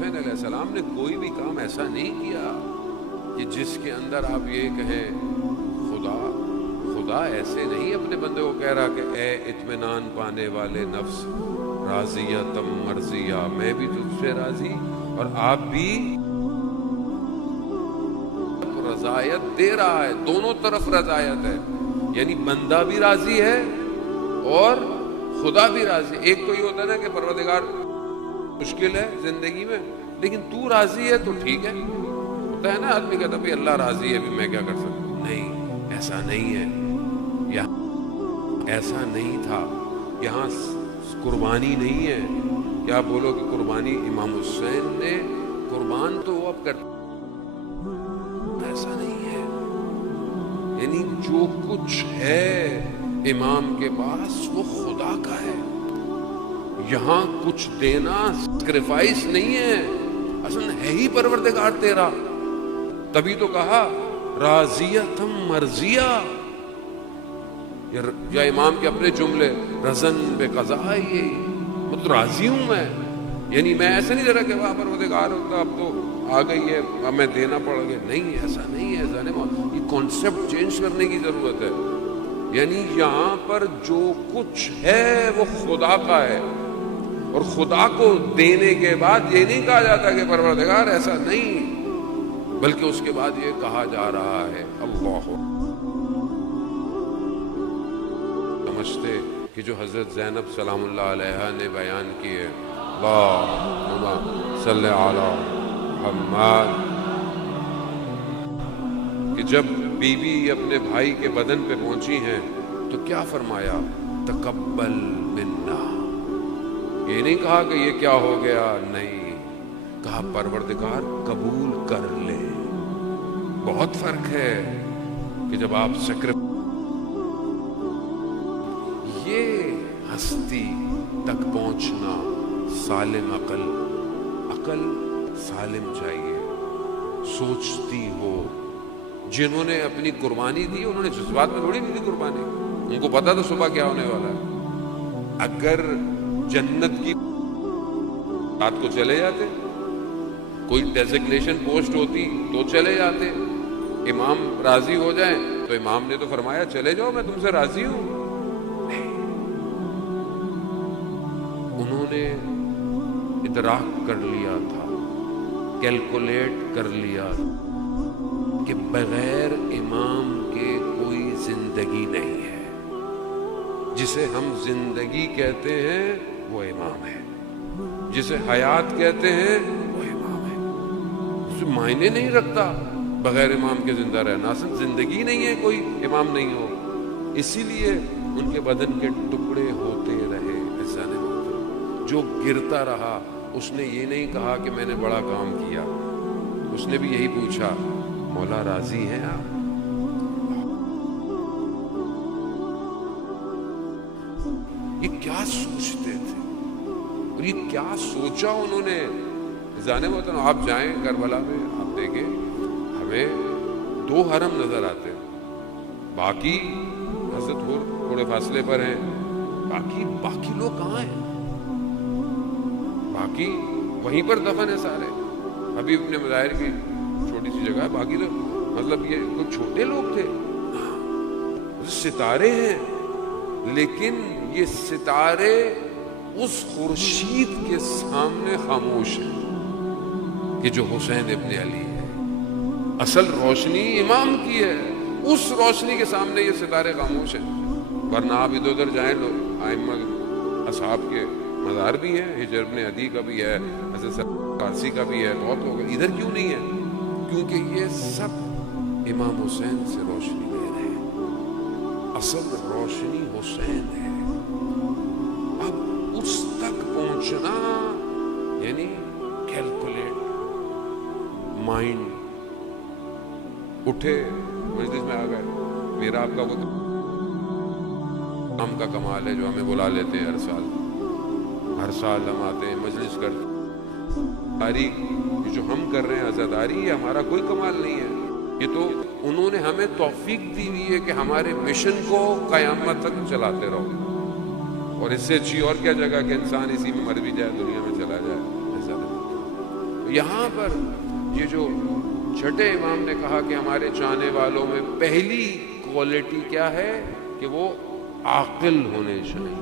حسین علیہ السلام نے کوئی بھی کام ایسا نہیں کیا کہ جس کے اندر آپ یہ کہیں خدا ایسے نہیں اپنے بندے کو کہہ رہا کہ اے اطمینان پانے والے نفس راضیہ تم مرضیہ، میں بھی تجھ سے راضی اور آپ بھی رضایت دے رہا ہے، دونوں طرف رضایت ہے، یعنی بندہ بھی راضی ہے اور خدا بھی راضی۔ ایک تو یہ ہوتا ہے نا کہ پروردگار مشکل ہے زندگی میں لیکن تو راضی ہے تو ٹھیک ہے، ہوتا ہے نا آدمی کہتا ہے اللہ راضی ہے بھی میں کیا کر سکتا ہوں، نہیں ایسا نہیں ہے، یہاں ایسا نہیں تھا، یہاں قربانی نہیں ہے کہ آپ بولو کہ قربانی امام حسین نے قربان تو وہ اب کرتے، ایسا نہیں ہے، یعنی جو کچھ ہے امام کے پاس وہ خدا کا ہے، یہاں کچھ دینا سیکریفائس نہیں ہے، اصل ہے ہی پروردگار تیرا، تبھی تو کہا راضیتم مرضیہ، یا امام کے اپنے جملے رضن بے قضائی، مطلب راضی ہوں میں، یعنی میں ایسا نہیں دے رہا کہ وہاں پروردگار ہوتا اب تو آ گئی ہے اب میں دینا پڑ گیا، نہیں ایسا نہیں ہے، یہ کانسیپٹ چینج کرنے کی ضرورت ہے، یعنی یہاں پر جو کچھ ہے وہ خدا کا ہے، اور خدا کو دینے کے بعد یہ نہیں کہا جاتا کہ پروردگار ایسا نہیں، بلکہ اس کے بعد یہ کہا جا رہا ہے اللہ، سمجھتے کہ جو حضرت زینب سلام اللہ علیہا نے بیان کیے اللہم صلی علی محمد، کہ جب بی بی اپنے بھائی کے بدن پہ پہنچی ہیں تو کیا فرمایا تقبل منا، یہ نہیں کہا کہ یہ کیا ہو گیا، نہیں کہا پروردگار قبول کر لے، بہت فرق ہے کہ جب آپ یہ ہستی تک پہنچنا سالم عقل سالم چاہیے، سوچتی ہو، جنہوں نے اپنی قربانی دی انہوں نے جذبات میں تھوڑی نہیں دی قربانی، ان کو پتا تھا صبح کیا ہونے والا ہے، اگر جنت کی رات کو چلے جاتے، کوئی ڈیزگنیشن پوسٹ ہوتی تو چلے جاتے، امام راضی ہو جائیں تو امام نے تو فرمایا چلے جاؤ میں تم سے راضی ہوں، انہوں نے ادراک کر لیا تھا، کیلکولیٹ کر لیا کہ بغیر امام کے کوئی زندگی نہیں ہے، جسے ہم زندگی کہتے ہیں وہ امام ہے، جسے حیات کہتے ہیں وہ امام ہے، اس معنی نہیں رکھتا بغیر امام کے زندہ رہنا، اصل زندگی نہیں ہے کوئی امام نہیں ہو، اسی لیے ان کے بدن کے ٹکڑے ہوتے رہے، جو گرتا رہا اس نے یہ نہیں کہا کہ میں نے بڑا کام کیا، اس نے بھی یہی پوچھا مولا راضی ہیں آپ، یہ کیا سوچتے تھے اور یہ کیا سوچا انہوں نے، جانے میں آپ جائیں کربلا میں آپ دیکھیں ہمیں 2 حرم نظر آتے ہیں، باقی حضرت تھوڑے فاصلے پر ہیں، باقی لوگ کہاں ہیں، باقی وہیں پر دفن ہے سارے، ابھی اپنے مظاہر کی چھوٹی سی جگہ ہے، باقی تو مطلب یہ کوئی چھوٹے لوگ تھے، ستارے ہیں، لیکن یہ ستارے اس خورشید کے سامنے خاموش ہیں کہ جو حسین ابن علی ہے، اصل روشنی امام کی ہے، اس روشنی کے سامنے یہ ستارے خاموش ہیں، ورنہ آپ ادھر ادھر جائیں لوگ ائمہ اصحاب کے مزار بھی ہیں، ہجر ابن عدی کا بھی ہے، حضرت فارسی کا بھی ہے، بہت لوگ ادھر کیوں نہیں ہے، کیونکہ یہ سب امام حسین سے روشنی لے رہے ہیں، اصل روشنی حسین ہے، اب اس تک پہنچنا یعنی کیلکولیٹ، مائنڈ اٹھے مجلس میں آ گئے، میرا آپ کا وہ ہم کا کمال ہے جو ہمیں بلا لیتے ہیں ہر سال ہم آتے ہیں مجلس کرتے ہیں، جو ہم کر رہے ہیں عزاداری، یہ ہمارا کوئی کمال نہیں ہے، یہ تو انہوں نے ہمیں توفیق دی ہوئی ہے کہ ہمارے مشن کو قیامت تک چلاتے رہو، اور اس سے اچھی اور کیا جگہ کہ انسان اسی میں مر بھی جائے دنیا میں چلا جائے، ایسا نہیں، یہاں پر یہ جو چھٹے امام نے کہا کہ ہمارے چاہنے والوں میں پہلی کوالٹی کیا ہے کہ وہ عاقل ہونے چاہیے،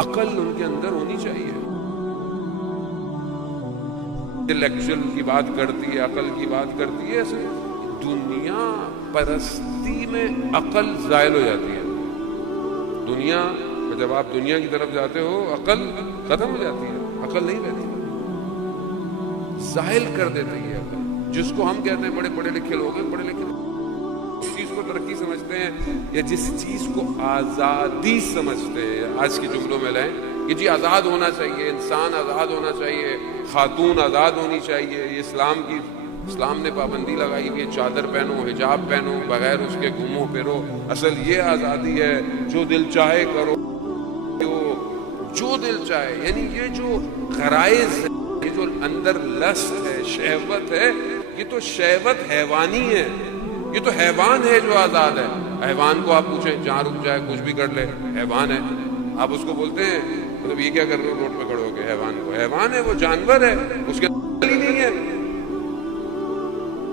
عقل ان کے اندر ہونی چاہیے. انٹلیکچوئل کی بات کرتی ہے، عقل کی بات کرتی ہے، ایسے دنیا پرستی میں عقل زائل ہو جاتی ہے. دنیا جب آپ دنیا کی طرف جاتے ہو عقل ختم ہو جاتی ہے، عقل نہیں رہتی، زائل کر دیتی ہے عقل. جس کو ہم کہتے ہیں بڑے پڑھے لکھے لوگ ہیں، پڑھے لکھے اس چیز کو ترقی سمجھتے ہیں، یا جس چیز کو آزادی سمجھتے ہیں، آج کے جملوں میں لائیں کہ جی آزاد ہونا چاہیے، انسان آزاد ہونا چاہیے، خاتون آزاد ہونی چاہیے، یہ اسلام نے پابندی لگائی ہوئی ہے، چادر پہنو، حجاب پہنو، بغیر اس کے گھومو پھرو، اصل یہ آزادی ہے، جو دل چاہے کرو، جو دل چاہے. یعنی یہ جو غرائز ہے، یہ جو اندر لسٹ ہے، شہوت ہے، یہ تو شہوت حیوانی ہے. یہ تو حیوان ہے جو آزاد ہے. حیوان کو آپ پوچھیں جہاں رک جائے کچھ بھی کر لے، حیوان ہے. آپ اس کو بولتے ہیں مطلب یہ کیا کر رہے ہو روڈ پہ کھڑے ہو کے؟ حیوان کو، حیوان ہے، وہ جانور ہے، اس کے ہی نہیں ہے.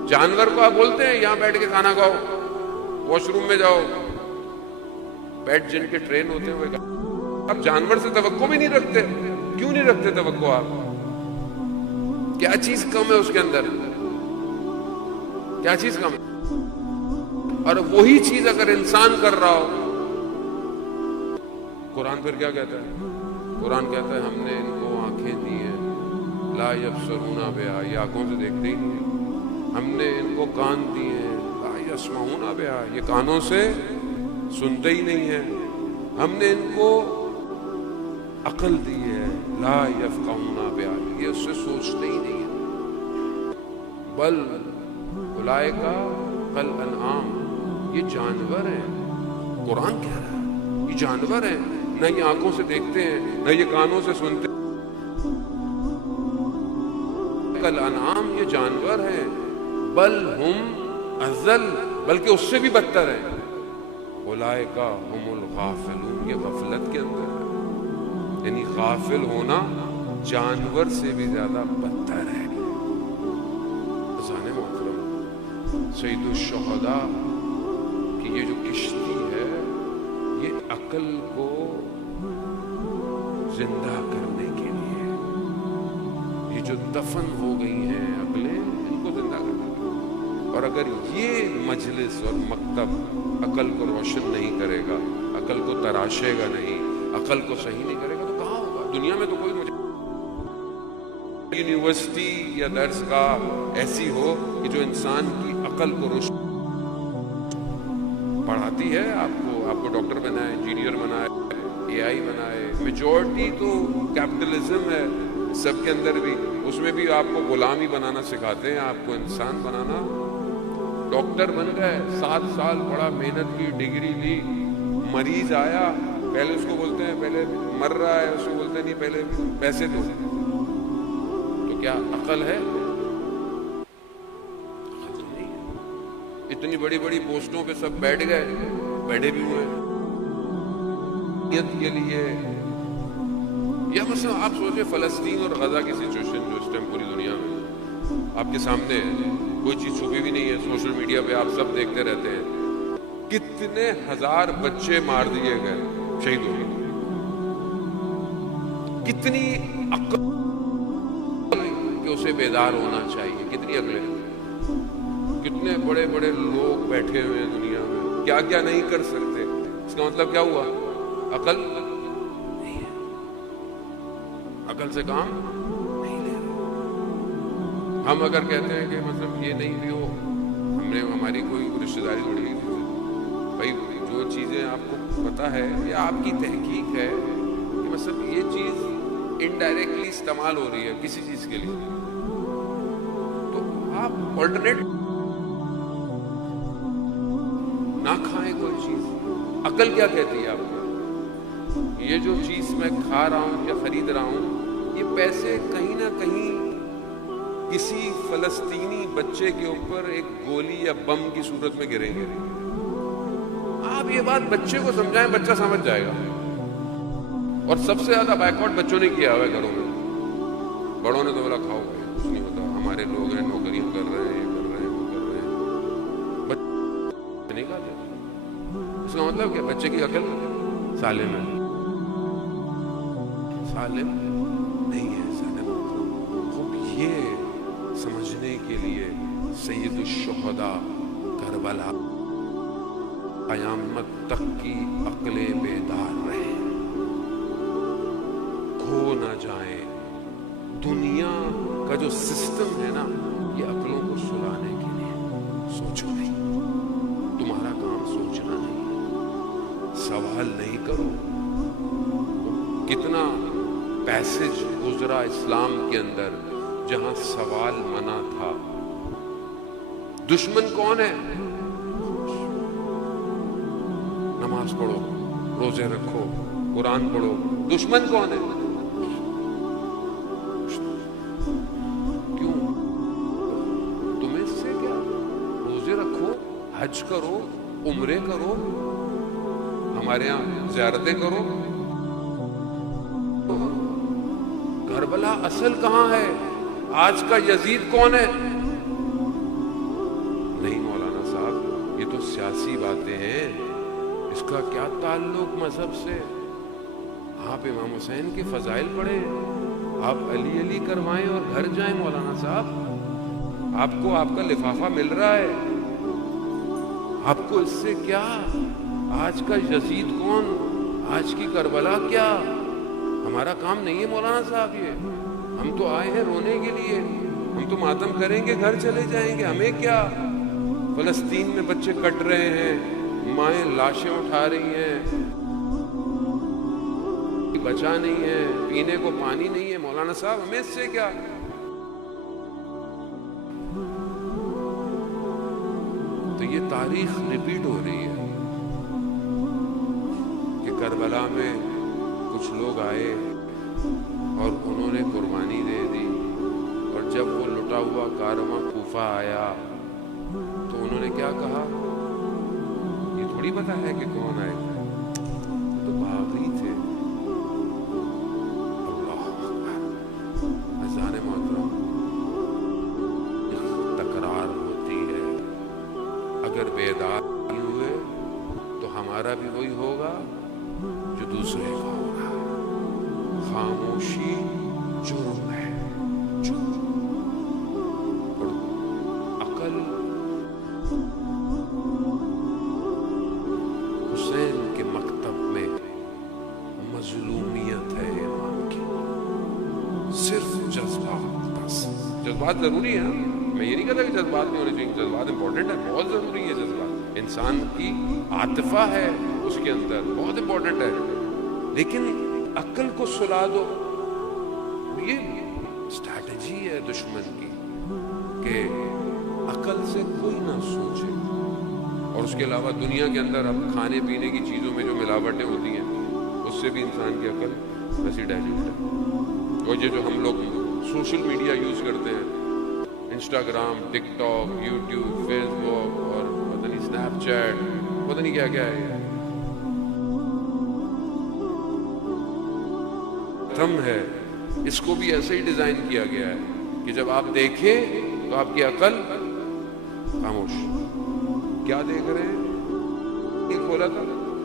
جانور کو آپ بولتے ہیں یہاں بیٹھ کے کھانا کھاؤ، واش روم میں جاؤ. پیٹ جن کے ٹرین ہوتے ہیں وہ آپ جانور سے توقع بھی نہیں رکھتے. کیوں نہیں رکھتے توقع؟ آپ کیا چیز کم ہے اس کے اندر؟ کیا چیز کم ہے؟ اور وہی چیز اگر انسان کر رہا ہو، قرآن پھر کیا کہتا ہے؟ قرآن کہتا ہے ہم نے ان کو آنکھیں دی ہیں لا یبصرون بہا، یہ آنکھوں سے دیکھتے ہی نہیں. ہم نے ان کو کان دیے ہیں لا یسمعون بہا، یہ کانوں سے سنتے ہی نہیں ہیں. ہم نے ان کو عقل دی ہے لا یفقہون بہا، یہ اس سے سوچتے ہی نہیں ہیں. بل اولئک کالانعام، یہ جانور ہیں. قرآن کہہ رہا ہے یہ جانور ہیں، نہ یہ آنکھوں سے دیکھتے ہیں، نہ یہ کانوں سے سنتے ہیں. کالانعام، یہ جانور ہیں. بل ہم اضل، بلکہ اس سے بھی بدتر ہیں. اولئک هم الغافلون، یہ غفلت کے اندر ہے. یعنی غافل ہونا جانور سے بھی زیادہ بدتر ہے. عزیزان محترم، سید الشہداء کی یہ جو کشتی ہے، یہ عقل کو زندہ کرنے کے لیے، یہ جو دفن ہو گئی ہیں عقلیں، ان کو زندہ کرنے کے لیے. اور اگر یہ مجلس اور مکتب عقل کو روشن نہیں کرے گا، عقل کو تراشے گا نہیں، عقل کو صحیح نہیں کرے گا، تو کہاں ہوگا؟ دنیا میں تو کوئی یونیورسٹی یا درس گاہ ایسی ہو کہ جو انسان کی عقل کو روشن پڑھاتی ہے، آپ کو ڈاکٹر بنائے، انجینئر بنائے، اے آئی بنائے. میجورٹی تو کیپٹلزم ہے سب کے اندر بھی، اس میں بھی آپ کو غلامی بنانا سکھاتے ہیں، آپ کو انسان بنانا. ڈاکٹر بن گئے، 7 سال پڑھا، محنت کی، ڈگری لی، مریض آیا، پہلے اس کو بولتے ہیں پہلے مر رہا ہے، اس کو بولتے ہیں نہیں پہلے پیسے دو. تو کیا عقل ہے؟ عقل تو نہیں ہے. اتنی بڑی بڑی پوسٹوں پہ سب بیٹھ گئے، بیٹھے بھی ہوئے کے لیے. یا مثلا آپ سوچیں فلسطین اور غزہ کی سچویشن جو اس ٹائم پوری دنیا میں آپ کے سامنے ہے، کوئی چیز چھپی بھی نہیں ہے، سوشل میڈیا پہ آپ سب دیکھتے رہتے ہیں. کتنے ہزار بچے مار دیے گئے، شہید ہو گئے. کتنی عقل کہ اسے بیدار ہونا چاہیے، کتنی عقلیں. کتنے بڑے بڑے لوگ بیٹھے ہوئے ہیں دنیا میں، کیا کیا نہیں کر سکتے. اس کا مطلب کیا ہوا؟ عقل نہیں ہے، عقل سے کام نہیں لے رہے. ہم اگر کہتے ہیں کہ مطلب یہ نہیں بھی ہو، ہماری کوئی رشتہ داری جڑی ہوئی بھائی، جو چیزیں آپ کو پتہ ہے یا آپ کی تحقیق ہے کہ مطلب یہ چیز انڈائریکٹلی استعمال ہو رہی ہے کسی چیز کے لیے، تو آپ آلٹرنیٹ نہ کھائیں کوئی چیز. عقل کیا کہتی ہے آپ کو؟ یہ جو چیز میں کھا رہا ہوں یا خرید رہا ہوں، یہ پیسے کہیں نہ کہیں کسی فلسطینی بچے کے اوپر ایک گولی یا بم کی صورت میں گریں گے. آپ یہ بات بچے کو سمجھائیں، بچہ سمجھ جائے گا. اور سب سے زیادہ بائیکاٹ بچوں نے کیا ہوا ہے گھروں میں. بڑوں نے تو بولا کھاؤ گے، کچھ نہیں ہوتا. ہمارے ہمارے لوگ ہیں نوکریاں کر رہے ہیں، یہ کر رہے ہیں، وہ کر رہے ہیں، بچے نہیں کھاتے. اس کا مطلب کیا؟ بچے کی عقل سالم ہے؟ سالم نہیں ہے، سالم. خوب یہ سمجھنے کے لیے سید الشہداء کربلا قیامت تک کی عقلیں بیدار رہیں، کھو نہ جائیں. دنیا کا جو سسٹم ہے نا، یہ عقلوں کو سلانے کے لیے. سوچو نہیں، تمہارا کام سوچنا نہیں، سوال نہیں کرو. کتنا پیسج گزرا اسلام کے اندر جہاں سوال منع تھا. دشمن کون ہے؟ نماز پڑھو، روزے رکھو، قرآن پڑھو. دشمن کون ہے؟ کیوں؟ تمہیں اس سے کیا؟ روزے رکھو، حج کرو، عمرے کرو، ہمارے یہاں زیارتیں کرو. کربلا اصل کہاں ہے؟ آج کا یزید کون ہے؟ نہیں مولانا صاحب، یہ تو سیاسی باتیں ہیں، اس کا کیا تعلق مذہب سے؟ آپ امام حسین کے فضائل پڑھیں، آپ علی علی کروائیں اور گھر جائیں. مولانا صاحب، آپ کو آپ کا لفافہ مل رہا ہے، آپ کو اس سے کیا؟ آج کا یزید کون؟ آج کی کربلا کیا؟ ہمارا کام نہیں ہے مولانا صاحب یہ. ہم تو آئے ہیں رونے کے لیے، ہم تو ماتم کریں گے، گھر چلے جائیں گے. ہمیں کیا؟ فلسطین میں بچے کٹ رہے ہیں، مائیں لاشیں اٹھا رہی ہیں، بچا نہیں ہے، پینے کو پانی نہیں ہے. مولانا صاحب ہمیں اس سے کیا؟ تو یہ تاریخ ریپیٹ ہو رہی ہے کہ کربلا میں کچھ لوگ آئے اور انہوں نے قربانی دے دی، اور جب وہ لٹا ہوا کارواں کوفہ آیا تو انہوں نے کیا کہا؟ یہ تھوڑی پتا ہے کہ کون آئے تھے، تو باغی تھے. اللہ اکبر. اذان محترم، تکرار ہوتی ہے. اگر بیدار نہیں ہوئے تو ہمارا بھی وہی ہوگا جو دوسرے کا ہوگا. خاموشی جرم ہے، جرم. اور عقل حسین کے مکتب میں مظلومیت ہے امام کی. صرف جذبات، بس جذبات ضروری ہے. میں یہ نہیں کہتا کہ جذبات نہیں ہونے چاہیے، جذبات امپورٹنٹ ہے، بہت ضروری ہے. جذبات انسان کی عاطفہ ہے اس کے اندر، بہت امپورٹنٹ ہے. لیکن عقل کو سلا دو. یہ اسٹریٹجی ہے دشمن کی کہ عقل سے کوئی نہ سوچے. اور اس کے علاوہ دنیا کے اندر اب کھانے پینے کی چیزوں میں جو ملاوٹیں ہوتی ہیں اس سے بھی انسان کی عقل ویسی ڈائلیوٹ ہے. اور یہ جو ہم لوگ سوشل میڈیا یوز کرتے ہیں، انسٹاگرام، ٹک ٹاک، یوٹیوب، فیس بک اور پتہ نہیں اسنیپ چیٹ، پتہ نہیں کیا کیا ہے، ہے. اس کو بھی ایسے ہی ڈیزائن کیا گیا ہے کہ جب آپ دیکھیں تو آپ کی عقل خاموش. کیا دیکھ رہے ہیں؟ یہ کھولا تھا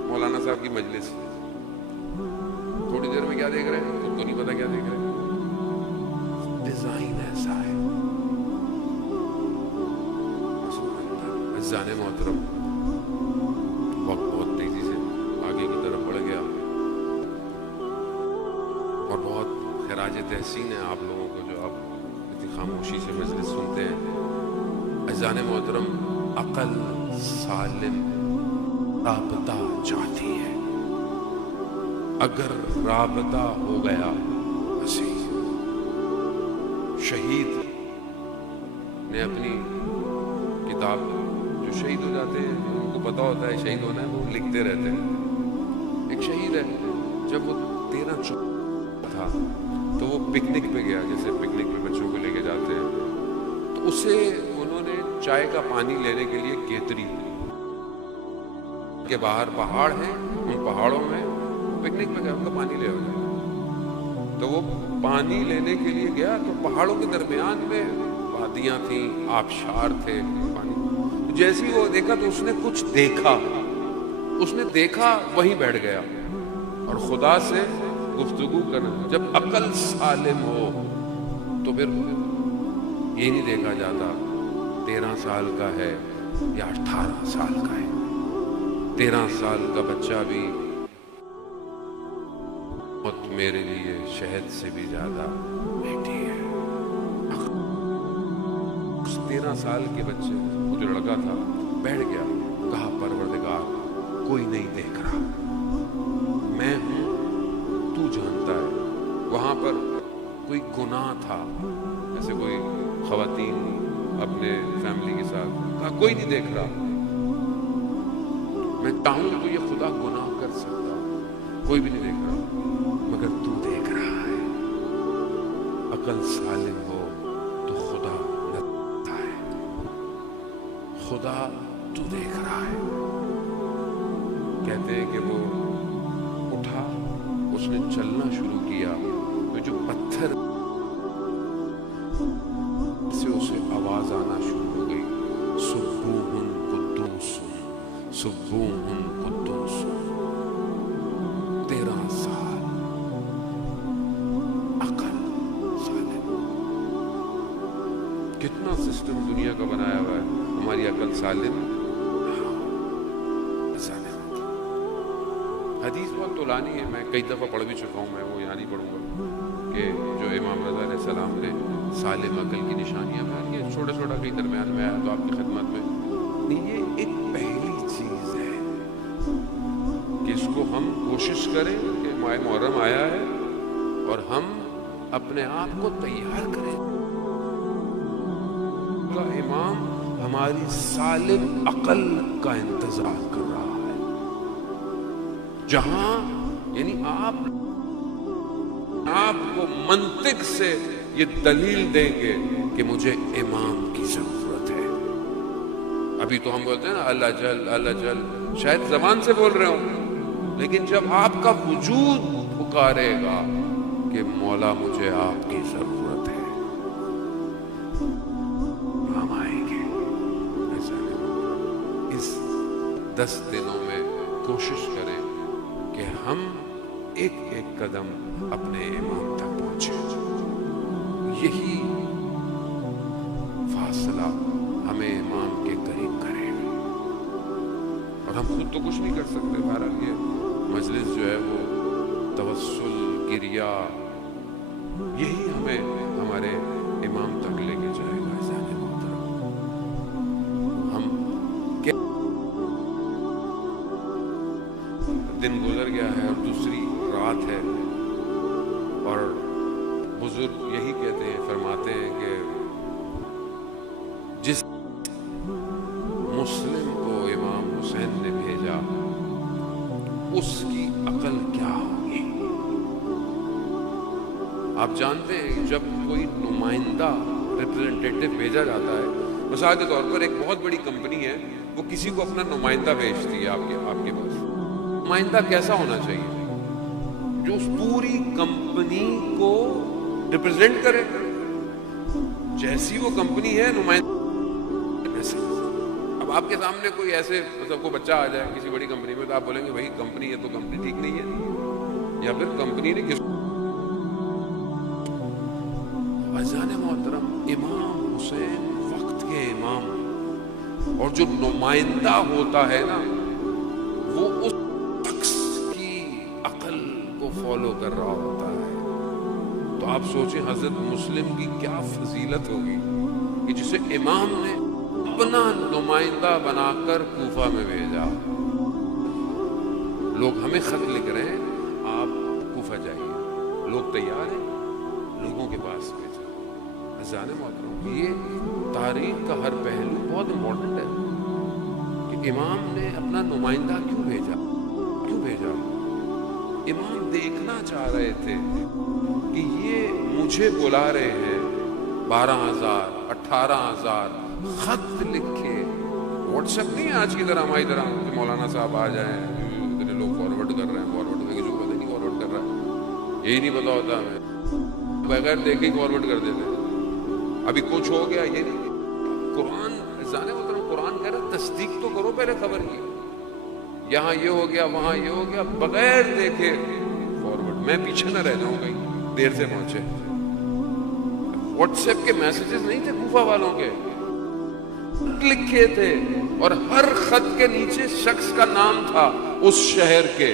مولانا صاحب کی مجلس، تھوڑی دیر میں کیا دیکھ رہے ہیں؟ خود کو نہیں پتا کیا دیکھ رہے ہیں. ڈیزائن ایسا ہے. عزیزان محترم، وقت بہت تیزی سے آگے کی طرف بڑھ گیا اور بہت خراج تحسین ہے آپ لوگوں کو جو آپ اتنی خاموشی سے مجلس سنتے ہیں. عزیزان محترم، عقل سالم رابطہ چاہتی ہے. اگر رابطہ ہو گیا، اسی شہید نے اپنی کتاب، جو شہید ہو جاتے ہیں ان کو پتا ہوتا ہے شہید ہونا ہے، وہ لکھتے رہتے ہیں. ایک شہید ہے، جب وہ 13 تھا تو وہ پکنک پہ گیا، جیسے پکنک پہ بچوں کو لے کے جاتے ہیں، تو اسے انہوں نے چائے کا پانی لینے کے لیے کیتری کے باہر پہاڑ ہیں، ان پہاڑوں میں پکنک پہ گیا، ان کا پانی لے آیا. تو وہ پانی لینے کے لیے گیا تو پہاڑوں کے درمیان میں وادیاں تھیں، آبشار تھے پانی. جیسے ہی وہ دیکھا تو اس نے کچھ دیکھا، اس نے دیکھا وہیں بیٹھ گیا اور خدا سے گفتگو کرنا. جب عقل سالم ہو تو پھر یہ نہیں دیکھا جاتا 13 سال کا ہے یا 18 سال کا ہے. 13 سال کا بچہ بھی موت میرے لیے شہد سے بھی زیادہ میٹھی ہے. 13 سال کے بچے، وہ جو لڑکا تھا بیٹھ گیا، کہا پروردگار کوئی نہیں دیکھ رہا، میں ہوں، تو جانتا ہے. وہاں پر کوئی گناہ تھا، ایسے کوئی خواتین اپنے فیملی کے ساتھ، کہا کوئی نہیں دیکھ رہا، میں چاہوں تو یہ خدا گناہ کر سکتا، کوئی بھی نہیں دیکھ رہا مگر تو دیکھ رہا ہے. عقل سالم ہو تو خدا نظر ہے، خدا تو دیکھ رہا ہے. کہتے ہیں کہ وہ اٹھا، اس نے چلنا شروع کیا تو جو پتھر سے اسے آواز آنا شروع ہو گئی، سبوح قدوس سبوح قدوس. 13 سال، عقل سالم. کتنا سسٹم دنیا کا بنایا ہوا ہے، ہماری عقل سالم. حدیث بہت طولانی ہے، میں کئی دفعہ پڑھ بھی چکا ہوں، میں وہ یہاں نہیں پڑھوں گا، کہ جو امام رضا علیہ السلام نے سالم عقل کی نشانیاں بیان کی. چھوٹا چھوٹا کئی درمیان میں آیا تو آپ کی خدمت میں. یہ ایک پہلی چیز ہے کہ اس کو ہم کوشش کریں کہ ماہ محرم آیا ہے اور ہم اپنے آپ کو تیار کریں. کا امام ہماری سالم عقل کا انتظار کر رہا ہے، جہاں یعنی آپ کو منطق سے یہ دلیل دیں گے کہ مجھے امام کی ضرورت ہے. ابھی تو ہم بولتے ہیں نا اللہ جل اللہ جل، شاید زبان سے بول رہے ہوں، لیکن جب آپ کا وجود پکارے گا کہ مولا مجھے آپ کی ضرورت ہے، ہم آئیں گے. ایسا نہیں. اس 10 دنوں میں کوشش کریں کہ ہم ایک ایک قدم اپنے امام تک پہنچے. یہی فاصلہ ہمیں امام کے قریب کرے گا. اور ہم خود تو کچھ نہیں کر سکتے. بہرحال یہ مجلس جو ہے وہ توسل، گریہ، یہی ہمیں ہمارے امام تک لے کے جائے گا. ہم دن گزر گیا ہے اور دوسری رات ہے، اور بزرگ یہی کہتے ہیں، فرماتے ہیں کہ جس مسلم کو امام حسین نے بھیجا اس کی عقل کیا ہوگی. آپ جانتے ہیں جب کوئی نمائندہ ریپرزنٹیٹو بھیجا جاتا ہے، مثال کے طور پر ایک بہت بڑی کمپنی ہے، وہ کسی کو اپنا نمائندہ بھیجتی ہے آپ کے پاس. نمائندہ کیسا ہونا چاہیے؟ جو اس پوری کمپنی کو ریپرزینٹ کرے. جیسی وہ کمپنی ہے نمائندہ ایسے. اب آپ کے سامنے کوئی ایسے مطلب کوئی بچہ آ جائے کسی بڑی کمپنی میں، تو آپ بولیں گے بھائی کمپنی ہے تو کمپنی ٹھیک نہیں ہے، یا پھر کمپنی نے کس. عزیزان محترم، امام حسین وقت کے امام، اور جو نمائندہ ہوتا ہے نا وہ اس شخص کی عقل کو فالو کر رہا ہوتا ہے. تو آپ سوچیں حضرت مسلم کی کیا فضیلت ہوگی کہ جسے امام نے اپنا نمائندہ بنا کر کوفہ میں بھیجا. لوگ ہمیں خط لکھ رہے ہیں آپ کوفہ جائیے، لوگ تیار ہیں، لوگوں کے پاس بھیجا. عزیزان محترم، یہ تاریخ کا ہر پہلو بہت امپورٹنٹ ہے کہ امام نے اپنا نمائندہ کیوں بھیجا. امام دیکھنا چاہ رہے تھے کہ یہ مجھے بلا رہے ہیں، 12,000 18,000 خط لکھے. واٹس ایپ نہیں ہے آج کی طرح ہماری طرح کہ مولانا صاحب آ جائیں، اتنے لوگ فارورڈ کر رہے ہیں، فارورڈ کر کے جو پتہ نہیں فارورڈ کر رہا ہے، یہی نہیں پتا ہوتا ہمیں، بغیر دیکھے فارورڈ کر دیتے ہیں. ابھی کچھ ہو گیا یہ نہیں. قرآن جانے محترم قرآن کہہ رہا تصدیق تو کرو پہلے خبر کی. یہاں یہ ہو گیا وہاں یہ ہو گیا بغیر دیکھے فارورڈ. میں پیچھے نہ رہ جاؤں گا دیر سے پہنچے. واٹس ایپ کے میسیجز نہیں تھے کوفہ والوں کے, لکھے تھے اور ہر خط کے نیچے شخص کا نام تھا اس شہر کے.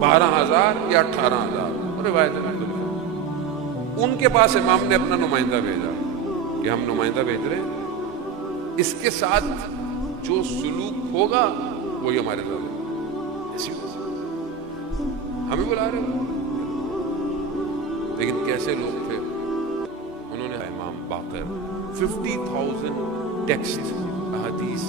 12,000 یا 18,000 روایتیں مختلف. ان کے پاس امام نے اپنا نمائندہ بھیجا کہ ہم نمائندہ بھیج رہے ہیں, اس کے ساتھ جو سلوک ہوگا وہی ہمارے ساتھ ہوگا. ایسی ہمیں بلا رہے ہو. لیکن کیسے لوگ تھے, انہوں نے امام باقر 50,000 ٹیکسٹ احادیث